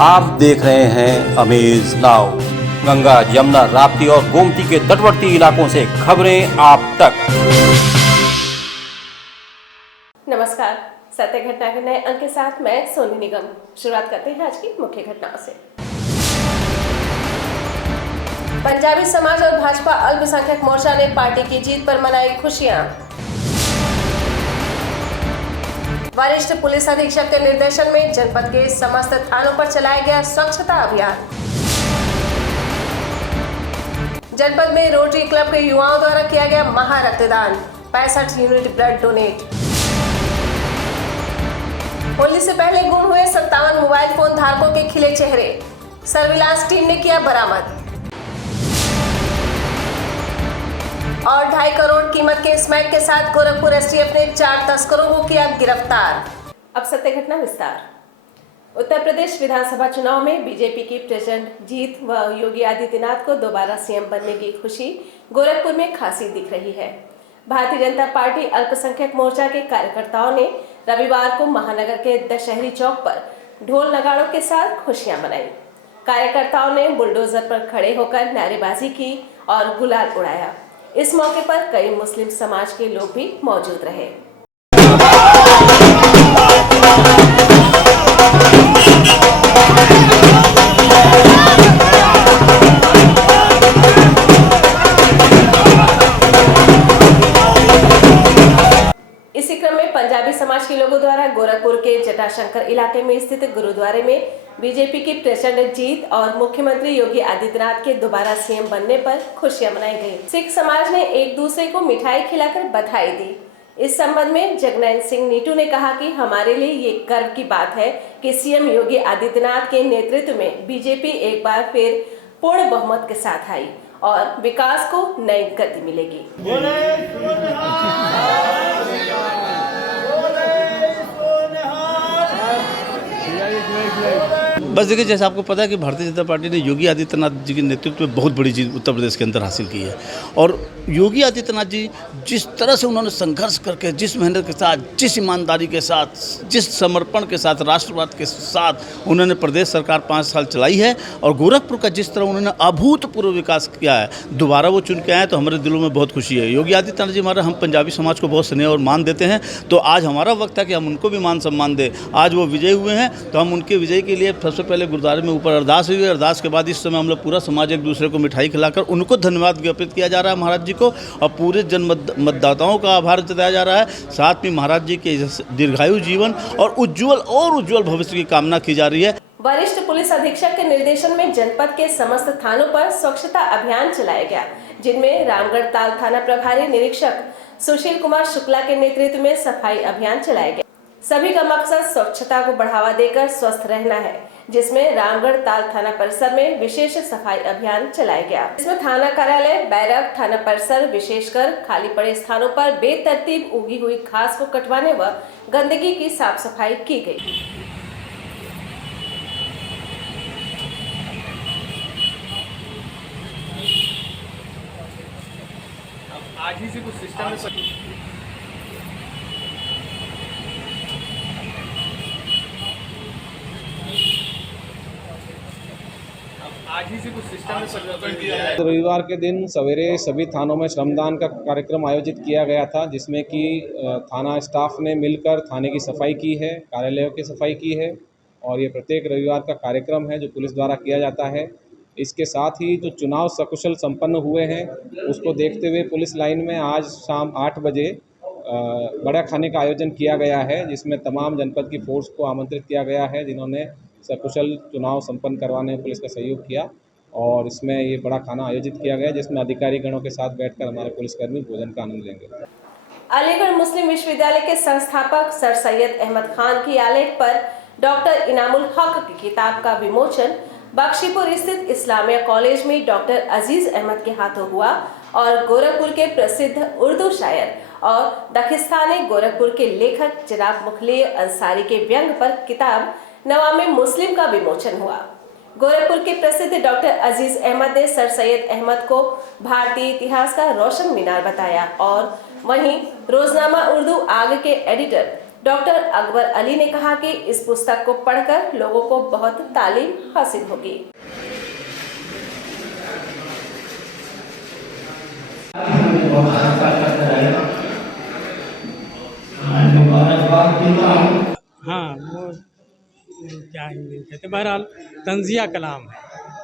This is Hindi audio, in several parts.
आप देख रहे हैं अमेज नाउ। गंगा, यमुना, राप्ती और गोमती के तटवर्ती इलाकों से खबरें आप तक। नमस्कार, सत्य घटना के नए अंक के साथ मैं सोनी निगम। शुरुआत करते हैं आज की मुख्य घटनाओं से। पंजाबी समाज और भाजपा अल्पसंख्यक मोर्चा ने पार्टी की जीत पर मनाई खुशियां। वरिष्ठ पुलिस अधीक्षक के निर्देशन में जनपद के समस्त थानों पर चलाया गया स्वच्छता अभियान। जनपद में रोटरी क्लब के युवाओं द्वारा किया गया महा रक्तदान, 65 यूनिट ब्लड डोनेट। होली से पहले गुम हुए 57 मोबाइल फोन धारकों के खिले चेहरे, सर्विलांस टीम ने किया बरामद। और 2.5 करोड़ कीमत के स्मैक के साथ गोरखपुर एसटीएफ ने 4 तस्करों को किया गिरफ्तार। अब सत्य घटना विस्तार। उत्तर प्रदेश विधानसभा चुनाव में बीजेपी की प्रचंड जीत व योगी आदित्यनाथ को दोबारा सीएम बनने की खुशी गोरखपुर में खासी दिख रही है। भारतीय जनता पार्टी अल्पसंख्यक मोर्चा के कार्यकर्ताओं ने रविवार को महानगर के दशहरी चौक पर ढोल नगाड़ों के साथ खुशियां मनाई। कार्यकर्ताओं ने बुलडोजर पर खड़े होकर नारेबाजी की और गुलाल उड़ाया। इस मौके पर कई मुस्लिम समाज के लोग भी मौजूद रहे। इसी क्रम में पंजाबी समाज के लोगों द्वारा गोरखपुर के जटाशंकर इलाके में स्थित गुरुद्वारे में बीजेपी की प्रचंड जीत और मुख्यमंत्री योगी आदित्यनाथ के दोबारा सीएम बनने पर खुशियां मनाई गई। सिख समाज ने एक दूसरे को मिठाई खिलाकर बधाई दी। इस संबंध में जगनैन सिंह नीटू ने कहा कि हमारे लिए ये गर्व की बात है कि सीएम योगी आदित्यनाथ के नेतृत्व में बीजेपी एक बार फिर पूर्ण बहुमत के साथ आई और विकास को नई गति मिलेगी। बस देखिए, जैसे आपको पता है कि भारतीय जनता पार्टी ने योगी आदित्यनाथ जी के नेतृत्व में बहुत बड़ी जीत उत्तर प्रदेश के अंदर हासिल की है। और योगी आदित्यनाथ जी जिस तरह से उन्होंने संघर्ष करके, जिस मेहनत के साथ, जिस ईमानदारी के साथ, जिस समर्पण के साथ, राष्ट्रवाद के साथ उन्होंने प्रदेश सरकार 5 साल चलाई है और गोरखपुर का जिस तरह उन्होंने अभूतपूर्व विकास किया है, दोबारा वो चुन के आए तो हमारे दिलों में बहुत खुशी है। योगी आदित्यनाथ जी हम पंजाबी समाज को बहुत स्नेह और मान देते हैं, तो आज हमारा वक्त है कि हम उनको भी मान सम्मान दें। आज वो विजयी हुए हैं तो हम उनके विजय के लिए सबसे पहले गुरुद्वारे में ऊपर अरदास हुई। अरदास के बाद इस समय हम लोग पूरा समाज एक दूसरे को मिठाई खिलाकर उनको धन्यवाद ज्ञापित किया जा रहा है महाराज जी को, और पूरे जन मतदाताओं का आभार जताया जा रहा है। साथ में महाराज जी के दीर्घायु जीवन और उज्जवल भविष्य की कामना की जा रही है। वरिष्ठ पुलिस अधीक्षक के निर्देशन में जनपद के समस्त थानों पर स्वच्छता अभियान चलाया गया, जिनमें रामगढ़ ताल थाना प्रभारी निरीक्षक सुशील कुमार शुक्ला के नेतृत्व में सफाई अभियान चलाया गया। सभी का मकसद स्वच्छता को बढ़ावा देकर स्वस्थ रहना है, जिसमें रामगढ़ ताल थाना परिसर में विशेष सफाई अभियान चलाया गया। इसमें थाना कार्यालय, बैरक, थाना परिसर, विशेषकर खाली पड़े स्थानों पर बेतरतीब उगी हुई घास को कटवाने व गंदगी की साफ सफाई की गई। आज ही से कुछ सिस्टम में रविवार के दिन सवेरे सभी थानों में श्रमदान का कार्यक्रम आयोजित किया गया था, जिसमें कि थाना स्टाफ ने मिलकर थाने की सफाई की है, कार्यालयों की सफाई की है। और ये प्रत्येक रविवार का कार्यक्रम है जो पुलिस द्वारा किया जाता है। इसके साथ ही जो चुनाव सकुशल संपन्न हुए हैं, उसको देखते हुए पुलिस लाइन में आज शाम 8 बजे बड़ा खाने का आयोजन किया गया है, जिसमें तमाम जनपद की फोर्स को आमंत्रित किया गया है, जिन्होंने सकुशल चुनाव संपन्न करवाने में पुलिस का सहयोग किया। और इसमें ये बड़ा खाना आयोजित किया गया, जिसमें अधिकारी गणों के साथ बैठकर हमारे पुलिसकर्मी भोजन का आनंद लेंगे। अलीगढ़ मुस्लिम विश्वविद्यालय के संस्थापक सर सैयद अहमद खान की आलेख पर डॉक्टर इनामुल हक की किताब का विमोचन बख्शीपुर स्थित इस्लामिया कॉलेज में डॉक्टर अजीज अहमद के हाथों हुआ और गोरखपुर के प्रसिद्ध उर्दू शायर और दखिस्तानी गोरखपुर के लेखक जनाब मुखलिय अंसारी के व्यंग पर किताब नवामे मुस्लिम का विमोचन हुआ। गोरखपुर के प्रसिद्ध डॉक्टर अजीज अहमद ने सर सैयद अहमद को भारतीय इतिहास का रोशन मीनार बताया और वहीं रोजनामा उर्दू आग के एडिटर डॉक्टर अकबर अली ने कहा कि इस पुस्तक को पढ़कर लोगों को बहुत तालीम हासिल होगी। हाँ, वो क्या हिंदी में कहते, बहरहाल तंजिया कलाम है।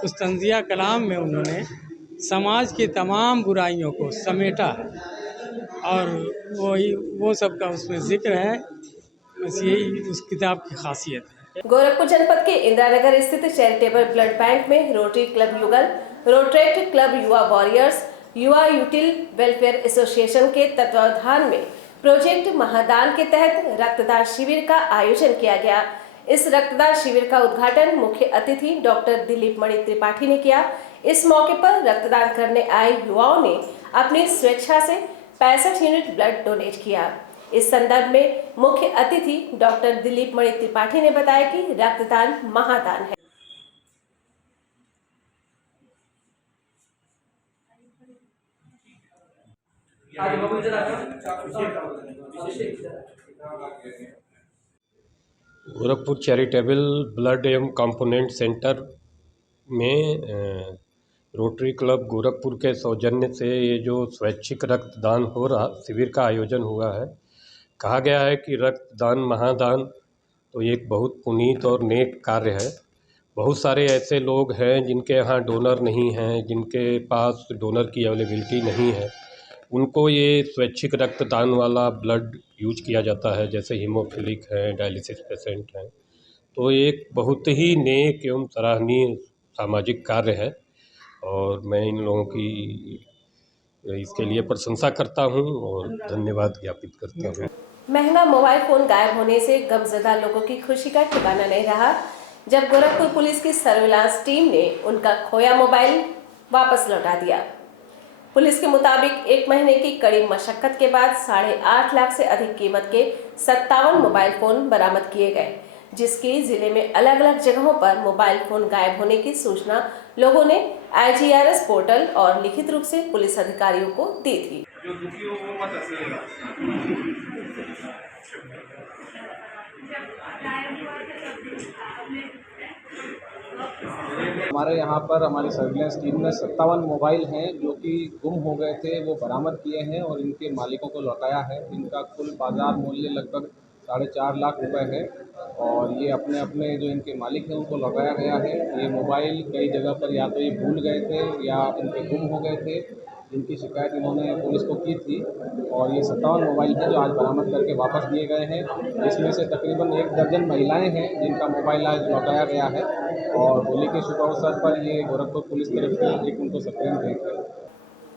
उस तंजिया कलाम में उन्होंने समाज की तमाम बुराइयों को समेटा है और वो सब का उसमें जिक्र है। बस यही उस किताब की खासियत है। गोरखपुर जनपद के इंदिरानगर स्थित चैरिटेबल ब्लड बैंक में रोटरी क्लब युगल, रोटरेक्ट क्लब युवा वॉरियर्स, युवा यूटिल वेलफेयर एसोसिएशन के तत्वावधान में प्रोजेक्ट महादान के तहत रक्तदान शिविर का आयोजन किया गया। इस रक्तदान शिविर का उद्घाटन मुख्य अतिथि डॉक्टर दिलीप मणि त्रिपाठी ने किया। इस मौके पर रक्तदान करने आए युवाओं ने अपनी स्वेच्छा से 65 यूनिट ब्लड डोनेट किया। इस संदर्भ में मुख्य अतिथि डॉक्टर दिलीप मणि त्रिपाठी ने बताया कि रक्तदान महादान है। गोरखपुर चैरिटेबल ब्लड एवं कंपोनेंट सेंटर में रोटरी क्लब गोरखपुर के सौजन्य से ये जो स्वैच्छिक रक्तदान हो रहा शिविर का आयोजन हुआ है। कहा गया है कि रक्तदान महादान तो एक बहुत पुनीत और नेक कार्य है। बहुत सारे ऐसे लोग हैं जिनके यहाँ डोनर नहीं हैं, जिनके पास डोनर की अवेलेबिलिटी नहीं है, उनको ये स्वैच्छिक रक्तदान वाला ब्लड यूज किया जाता है। जैसे हीमोफिलिक हैं, डायलिसिस पेशेंट हैं, तो एक बहुत ही नेक एवं सराहनीय सामाजिक कार्य है और मैं इन लोगों की इसके लिए प्रशंसा करता हूं और धन्यवाद ज्ञापित करता हूं। महंगा मोबाइल फोन गायब होने से गमजदा लोगों की खुशी का ठिकाना नहीं रहा जब गोरखपुर पुलिस की सर्विलांस टीम ने उनका खोया मोबाइल वापस लौटा दिया। पुलिस के मुताबिक 1 महीने की कड़ी मशक्कत के बाद 8.5 लाख से अधिक कीमत के 57 मोबाइल फोन बरामद किए गए, जिसकी जिले में अलग अलग जगहों पर मोबाइल फोन गायब होने की सूचना लोगों ने IGRS पोर्टल और लिखित रूप से पुलिस अधिकारियों को दी थी। हमारे यहाँ पर हमारी सर्विलेंस टीम ने 57 मोबाइल हैं जो कि गुम हो गए थे, वो बरामद किए हैं और इनके मालिकों को लौटाया है। इनका कुल बाज़ार मूल्य लगभग 4.5 लाख रुपए है और ये अपने अपने जो इनके मालिक हैं उनको लौटाया गया है। ये मोबाइल कई जगह पर या तो ये भूल गए थे या इनके गुम हो गए थे, जिनकी शिकायत इन्होंने पुलिस को की थी और ये 57 मोबाइल हैं जो आज बरामद करके वापस दिए गए हैं। इसमें से तकरीबन 1 दर्जन महिलाएं हैं जिनका मोबाइल आज लौटाया गया है और होली के शुभ अवसर पर ये गोरखपुर पुलिस तरफ से एक उनको सप्रेम भेंट है।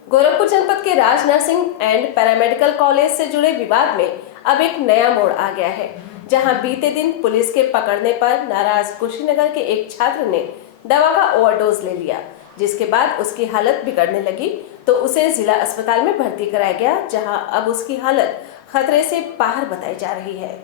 गोरखपुर जनपद के राज नर्सिंग एंड पैरामेडिकल कॉलेज से जुड़े विवाद में अब एक नया मोड़ आ गया है, जहां बीते दिन पुलिस के पकड़ने पर नाराज कुशीनगर के एक छात्र ने दवा का ओवरडोज ले लिया, जिसके बाद उसकी हालत बिगड़ने लगी तो उसे जिला अस्पताल में भर्ती कराया गया, जहां अब उसकी हालत खतरे से बाहर बताई जा रही है।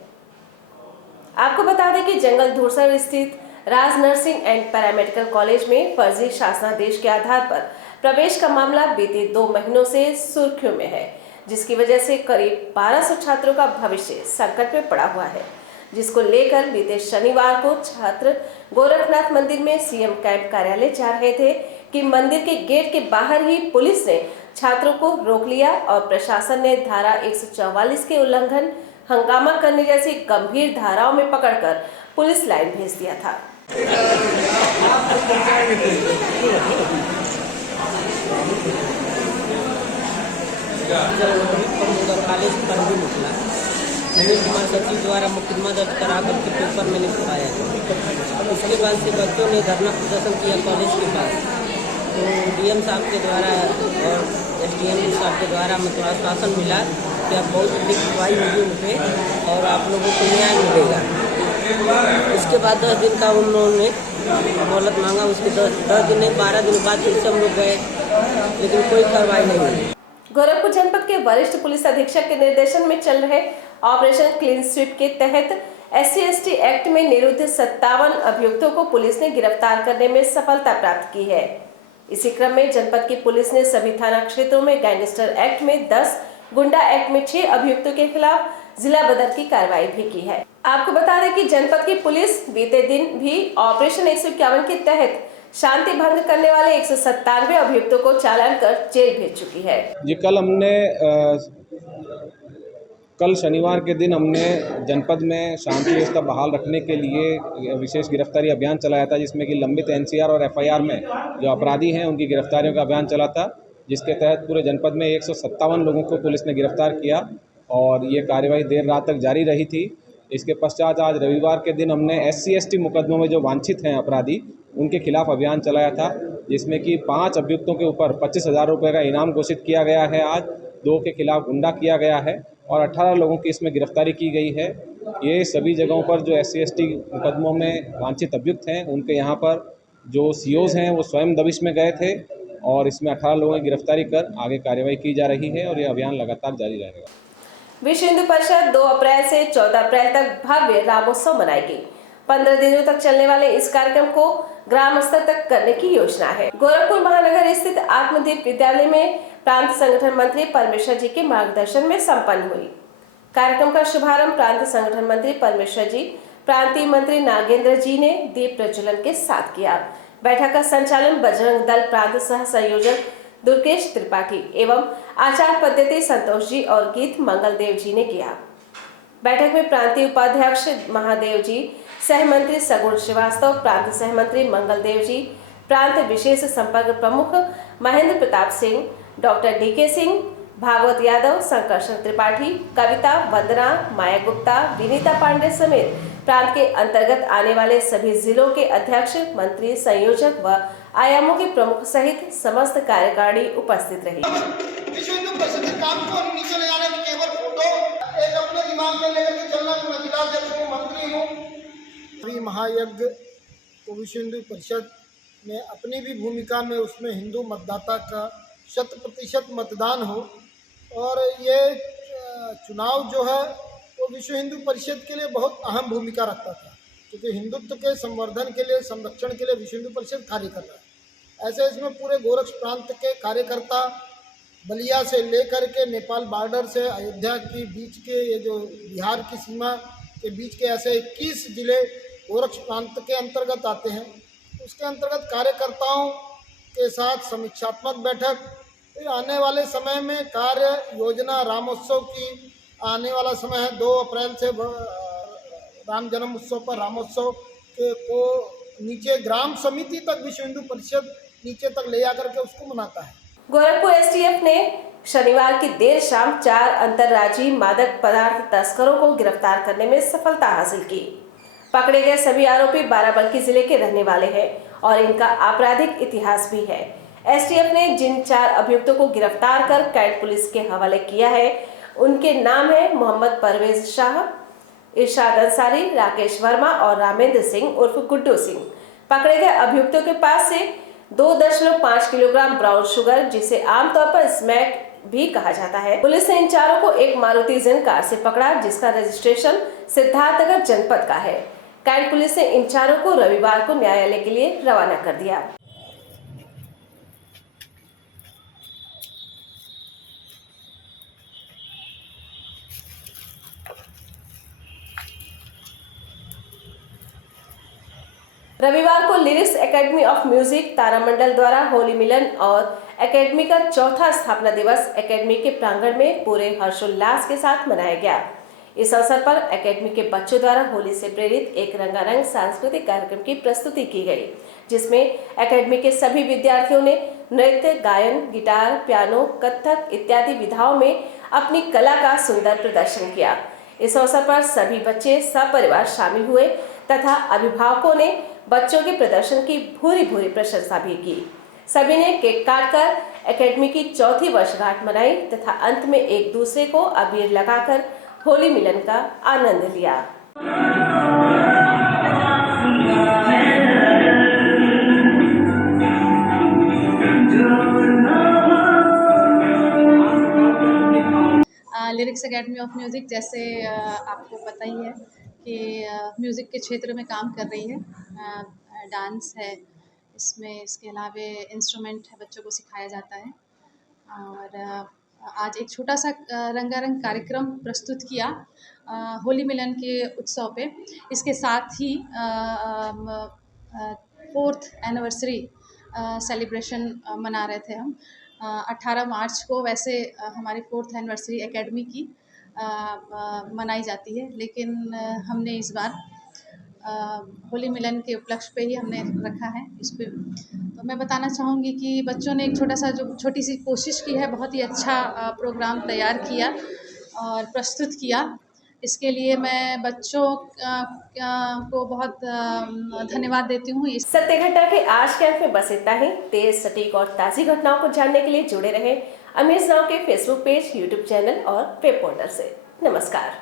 आपको बता दें कि जंगल धूरसर स्थित राज नर्सिंग एंड पैरामेडिकल कॉलेज में फर्जी शासनादेश के आधार पर प्रवेश का मामला बीते 2 महीनों से सुर्खियों में है, जिसकी वजह से करीब 1200 छात्रों का भविष्य संकट में पड़ा हुआ है, जिसको लेकर बीते शनिवार को छात्र गोरखनाथ मंदिर में सीएम कैंप कार्यालय जा रहे थे कि मंदिर के गेट के बाहर ही पुलिस ने छात्रों को रोक लिया और प्रशासन ने धारा 144 के उल्लंघन, हंगामा करने जैसी गंभीर धाराओं में पकड़कर पुलिस लाइन भेज दिया था। कॉलेज पर भी निकला, अनिल कुमार सचिव द्वारा मुकदमा दर्ज करा करके पेपर मैंने छुपाया था। उसके बाद से बच्चों ने धरना प्रदर्शन किया कॉलेज के पास, तो DM साहब के द्वारा और SDM साहब के द्वारा मतलब आश्वासन मिला कि अब बहुत अधिक सुनवाई होगी उन पर और आप लोगों को न्याय मिलेगा। उसके बाद 10 दिन का उन्होंने मोहलत मांगा। उसके 10 दिन नहीं 12 दिन बाद फिर से हम लोग गए, लेकिन कोई कार्रवाई नहीं हुई। गोरखपुर जनपद के वरिष्ठ पुलिस अधीक्षक के निर्देशन में चल रहे ऑपरेशन क्लीन स्वीप के तहत SC/ST एक्ट में निरुद्ध 57 अभियुक्तों को पुलिस ने गिरफ्तार करने में सफलता प्राप्त की है। इसी क्रम में जनपद की पुलिस ने सभी थाना क्षेत्रों में गैंगस्टर एक्ट में 10, गुंडा एक्ट में 6 अभियुक्तों के खिलाफ जिला बदर की कार्रवाई भी की है। आपको बता दें कि जनपद की पुलिस बीते दिन भी ऑपरेशन 151 के तहत शांति भंग करने वाले 197 अभियुक्तों को चालान कर जेल भेज चुकी है। जी कल शनिवार के दिन हमने जनपद में शांति व्यवस्था बहाल रखने के लिए विशेष गिरफ्तारी अभियान चलाया था, जिसमें कि लंबित एनसीआर और एफआईआर में जो अपराधी हैं उनकी गिरफ्तारियों का अभियान चला था, जिसके तहत पूरे जनपद में 157 लोगों को पुलिस ने गिरफ्तार किया और ये कार्रवाई देर रात तक जारी रही थी। इसके पश्चात आज रविवार के दिन हमने SC/ST मुकदमों में जो वांछित हैं अपराधी उनके खिलाफ अभियान चलाया था, जिसमें कि 5 अभियुक्तों के ऊपर 25,000 रुपये का इनाम घोषित किया गया है। आज 2 के खिलाफ गुंडा किया गया है और 18 लोगों की इसमें गिरफ्तारी की गई है। ये सभी जगहों पर जो SC/ST मुकदमों में वांछित अभियुक्त हैं उनके यहाँ पर जो COs हैं वो स्वयं दबिश में गए थे और इसमें 18 लोगों की गिरफ्तारी कर आगे कार्रवाई की जा रही है और ये अभियान लगातार जारी रहेगा। विश्व हिंदू परिषद 2 अप्रैल से 14 अप्रैल तक भव्य रामोत्सव मनाएगी। 15 दिनों तक चलने वाले इस कार्यक्रम को ग्राम स्तर तक करने की योजना है। गोरखपुर महानगर स्थित आत्मदीप विद्यालय में प्रांत संगठन मंत्री परमेश्वर जी के मार्गदर्शन में संपन्न हुई। कार्यक्रम का शुभारंभ प्रांत संगठन मंत्री परमेश्वर जी, प्रांतीय मंत्री नागेंद्र जी ने दीप प्रज्वलन के साथ किया। बैठक का संचालन बजरंग दल प्रांत सह संयोजक दुर्गेश त्रिपाठी एवं आचार पद्धति संतोष जी और गीत मंगल देव जी ने किया। बैठक में प्रांतीय उपाध्यक्ष महादेव जी, सहमंत्री सगुण श्रीवास्तव, प्रांत सहमंत्री मंगल देव जी, प्रांत विशेष संपर्क प्रमुख महेंद्र प्रताप सिंह, डॉक्टर DK सिंह, भागवत यादव, संकर्षण त्रिपाठी, कविता, वंदना, माया गुप्ता, विनीता पांडे समेत प्रांत के अंतर्गत आने वाले सभी जिलों के अध्यक्ष, मंत्री, संयोजक व आयामों के प्रमुख सहित समस्त कार्यकारिणी उपस्थित रही। विश्व हिंदू परिषद के काम को नीचे ले जाने की केवल फोटो एक अपने दिमाग में लेकर के चलना कि मैं जिलाध्यक्ष हूँ, मंत्री हूँ। अभी महायज्ञ तो विश्व हिंदू परिषद में अपनी भी भूमिका में उसमें हिंदू मतदाता का 100% मतदान हो और ये चुनाव जो है वो विश्व हिंदू परिषद के लिए बहुत अहम भूमिका रखता था, क्योंकि हिंदुत्व के संवर्धन के लिए, संरक्षण के लिए विश्व हिंदू परिषद कार्य कर रहा है। ऐसे इसमें पूरे गोरक्ष प्रांत के कार्यकर्ता बलिया से लेकर के नेपाल बॉर्डर से अयोध्या के बीच के ये जो बिहार की सीमा के बीच के ऐसे 21 जिले गोरक्ष प्रांत के अंतर्गत आते हैं। उसके अंतर्गत कार्यकर्ताओं के साथ समीक्षात्मक बैठक, फिर आने वाले समय में कार्य योजना रामोत्सव की आने वाला समय है 2 अप्रैल से राम जन्म उत्सव पर रामोत्सव के को नीचे ग्राम समिति तक विश्व हिंदू परिषद नीचे तक ले जाकर के उसको मनाता है। गोरखपुर STF ने शनिवार की देर शाम 4 अंतर्राज्यीय मादक पदार्थ तस्करों को गिरफ्तार करने में सफलता हासिल की। पकड़े गए सभी आरोपी बाराबंकी जिले के रहने वाले हैं और इनका आपराधिक इतिहास भी है। STF ने जिन 4 अभियुक्तों को गिरफ्तार कर कैंट पुलिस के हवाले किया है उनके नाम है मोहम्मद परवेज शाह, इरशाद अंसारी, राकेश वर्मा और रामेंद्र सिंह उर्फ गुड्डू सिंह। पकड़े गए अभियुक्तों के पास से 2.5 किलोग्राम ब्राउन शुगर, जिसे आमतौर पर स्मैक भी कहा जाता है। पुलिस ने इन चारों को एक मारुति जेन कार से पकड़ा, जिसका रजिस्ट्रेशन सिद्धार्थनगर जनपद का है। कैंट पुलिस ने इन चारों को रविवार को न्यायालय के लिए रवाना कर दिया। रविवार को लिरिक्स एकेडमी ऑफ म्यूजिक तारामंडल द्वारा होली मिलन और एकेडमी का 4था स्थापना दिवस एकेडमी के प्रांगण में पूरे हर्षोल्लास के साथ मनाया गया। इस अवसर पर एकेडमी के बच्चों द्वारा होली से प्रेरित एक रंगारंग सांस्कृतिक कार्यक्रम की प्रस्तुति की गई, जिसमें एकेडमी के सभी विद्यार्थियों ने नृत्य, गायन, गिटार, पियानो, कथक इत्यादि विधाओं में अपनी कला का सुंदर प्रदर्शन किया। इस अवसर पर सभी बच्चे सपरिवार शामिल हुए तथा अभिभावकों ने बच्चों के प्रदर्शन की भूरी भूरी प्रशंसा भी की। सभी ने केक काटकर एकेडमी की 4थी वर्षगांठ मनाई तथा अंत में एक दूसरे को अबीर लगाकर होली मिलन का आनंद लिया। लिरिक्स एकेडमी ऑफ म्यूज़िक जैसे आपको पता ही है कि म्यूज़िक के क्षेत्र में काम कर रही है। डांस है इसमें, इसके अलावा इंस्ट्रूमेंट है, बच्चों को सिखाया जाता है और आज एक छोटा सा रंगारंग कार्यक्रम प्रस्तुत किया होली मिलन के उत्सव पे। इसके साथ ही 4th एनिवर्सरी सेलिब्रेशन मना रहे थे हम। 18 मार्च को वैसे हमारी 4th एनिवर्सरी एकेडमी की मनाई जाती है, लेकिन हमने इस बार होली मिलन के उपलक्ष्य पे ही हमने रखा है इस पे। तो मैं बताना चाहूँगी कि बच्चों ने एक छोटी सी कोशिश की है, बहुत ही अच्छा प्रोग्राम तैयार किया और प्रस्तुत किया। इसके लिए मैं बच्चों को बहुत धन्यवाद देती हूँ। सत्य घटना के आज के अंक में बस इतना ही। तेज, सटीक और ताज़ी घटनाओं को जानने के लिए जुड़े रहें अमेज नाउ के फेसबुक पेज, यूट्यूब चैनल और वेब पोर्टल से। नमस्कार।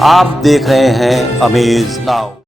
आप देख रहे हैं अमेज नाउ।